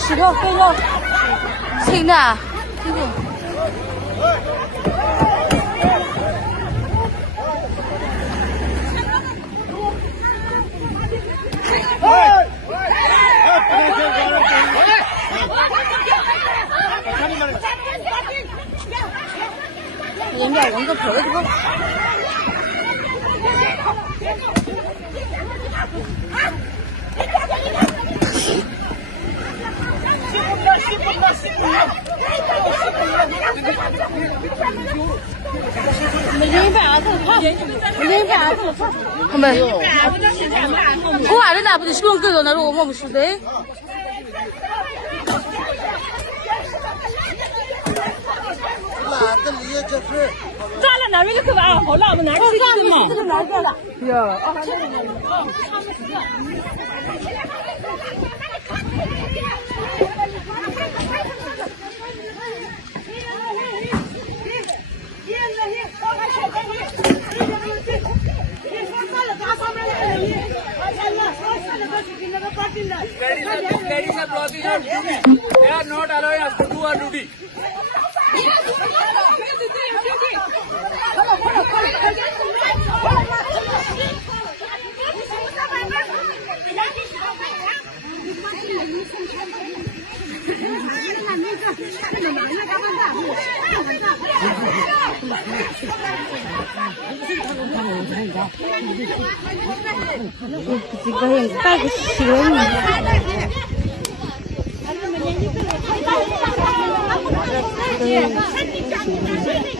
十个飞了，轻的，轻的。人家人都跑了之后。他们，我话你那不是弄这个那路我们说的。咋了？那边去吧，好了，我们哪去的？这是哪个的？哟。Ladies are blocking our duty. They are not allowing us to do our duty. Hãy subscribe cho kênh Ghiền Mì Gõ để không bỏ lỡ những video hấp dẫn.